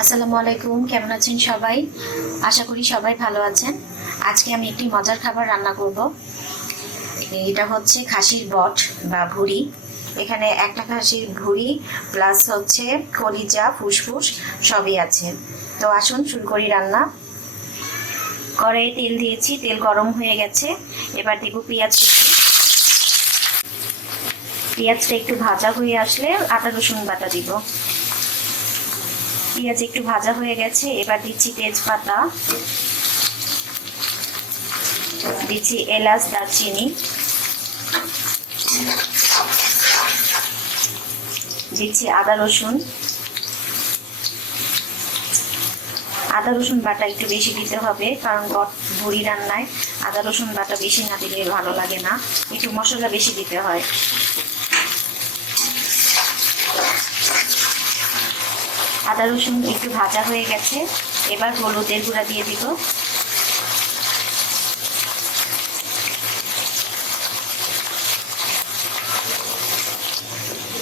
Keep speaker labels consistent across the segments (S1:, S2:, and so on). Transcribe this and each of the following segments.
S1: আসসালামু আলাইকুম, কেমন আছেন সবাই? আশা করি সবাই ভালো আছেন। আজকে আমি একটি মজার খাবার রান্না করব। এটা হচ্ছে খাসির বট বা ভুড়ি। এখানে একটা খাসির ভুড়ি প্লাস হচ্ছে কলিজা, ফুসফুস সবই আছে। তো আসুন শুরু করি রান্না। কড়াইয়ে তেল দিয়েছি, তেল গরম হয়ে গেছে। এবার দেবো পেঁয়াজ পেঁয়াজটা একটু ভাজা হয়ে আসলে আদা রসুন বাটা দিব। পেঁয়াজ একটু ভাজা হয়ে গেছে, এবার দিচ্ছি তেজপাতা। দিচ্ছি এলাচ, দারচিনি। দিচ্ছি আদা, রসুন। আদা, রসুন বাটা একটু বেশি দিতে হবে, কারণ বুড়ি রান্নায় আদা, রসুন বাটা বেশি না দিলে ভালো লাগে না। একটু মশলা বেশি দিতে হয়। আদা রসুন একটু ভাজা হয়ে গেছে, এবার হলুদের গুঁড়া দিয়ে দিব।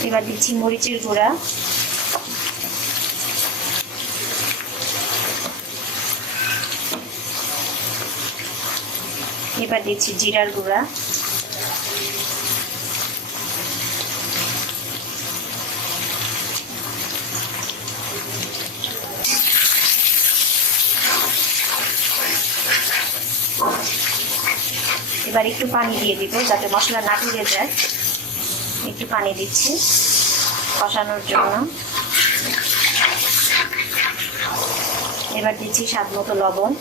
S1: এবার দিচ্ছি মরিচের গুঁড়া। এবার দিচ্ছি জিরার গুঁড়া। এবার একটু পানি দিয়ে দিব যাতে মশলা না ঢুকে যায়। একটু পানি দিচ্ছি কষানোর জন্য। এবার দিচ্ছি স্বাদ মতো লবণ।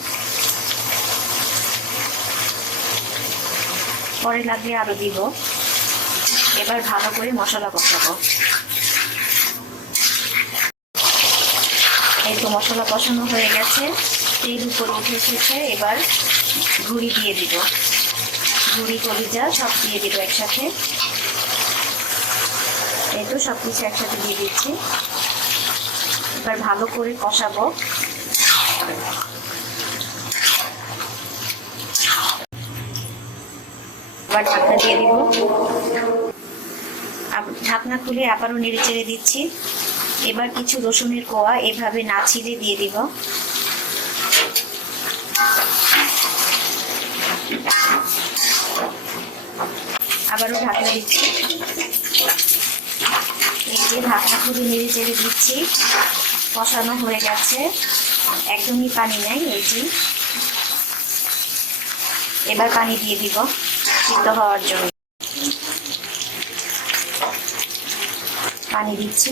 S1: পরে লাগলে আরও দিব। এবার ভালো করে মশলা কষাবো। এই তো মশলা কষানো হয়ে গেছে। তেল উপরে উঠে এসেছে। এবার ঘুড়ি দিয়ে দিব। ঘুড়ি কলিজা সব দিয়ে দিব একসাথে। এই তো সব কিছু একসাথে দিয়ে দিচ্ছি। এবার ভালো করে কষাবো। এবার ঢাকনা দিয়ে দিব। ঢাকনা খুলে আবারও নেড়ে চেড়ে দিচ্ছি। এবার কিছু রসুনের কোয়া এভাবে না ছিলে দিয়ে দিব। আবারও ঢাকনা দিচ্ছি। এই যে ঢাকনা খুবই নেড়ে চেড়ে দিচ্ছি। কষানো হয়ে গেছে। একদমই পানি নেই এই যে। এবার পানি দিয়ে দিব সিদ্ধ হওয়ার জন্য। পানি দিচ্ছি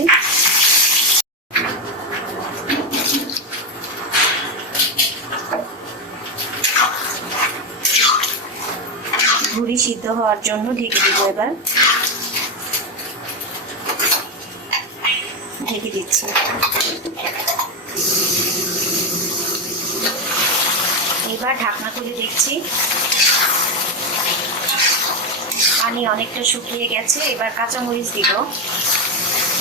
S1: ঘুড়ি সিদ্ধ হওয়ার জন্য ঢেকে দিব এবার। ঢেকে দিচ্ছি। এবার ঢাকনা খুলে দেখছি। পানি অনেকটা শুকিয়ে গেছে, এবার কাঁচামরিচ দিব।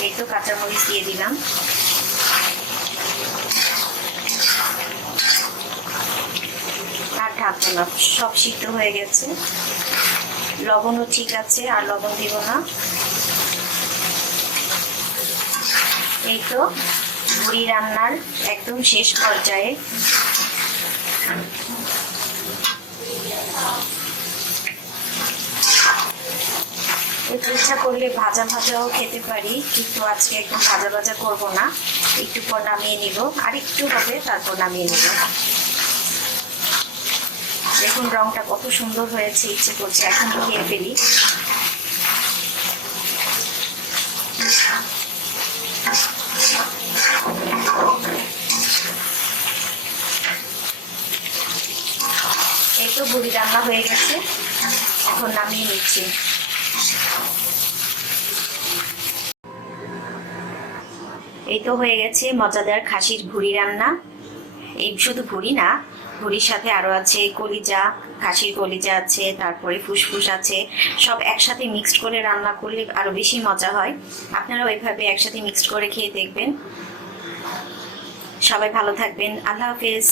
S1: এই তো কাঁচামরিচ দিয়ে দিলাম। না সব সিদ্ধ হয়ে গেছে। লবণও ঠিক আছে, আর লবণ দিব না। এই তো বুড়ি রান্নার একদম শেষ পর্যায়ে। ইচ্ছা করলে ভাজা ভাজাও খেতে পারি, কিন্তু আজকে একদম ভাজা ভাজা করব না। একটু পর নামিয়ে নিব, আর একটু হবে, তারপর নামিয়ে নিব। দেখুন রংটা কত সুন্দর হয়েছে, ইচ্ছে করছে। এখন খেয়ে ফেলি। এই তো বুড়ি রান্না হয়ে গেছে। এখন নামিয়ে নিচ্ছি। এই তো হয়ে গেছে মজাদার খাসির ভুড়ি রান্না। এই শুধু ভুড়ি না, ভুড়ির সাথে আরও আছে কলিজা, খাসির কলিজা আছে, তারপরে ফুসফুস আছে, সব একসাথে মিক্সড করে রান্না করলে আরও বেশি মজা হয়। আপনারা ওইভাবে একসাথে মিক্সড করে খেয়ে দেখবেন। সবাই ভালো থাকবেন। আল্লাহ হাফেজ।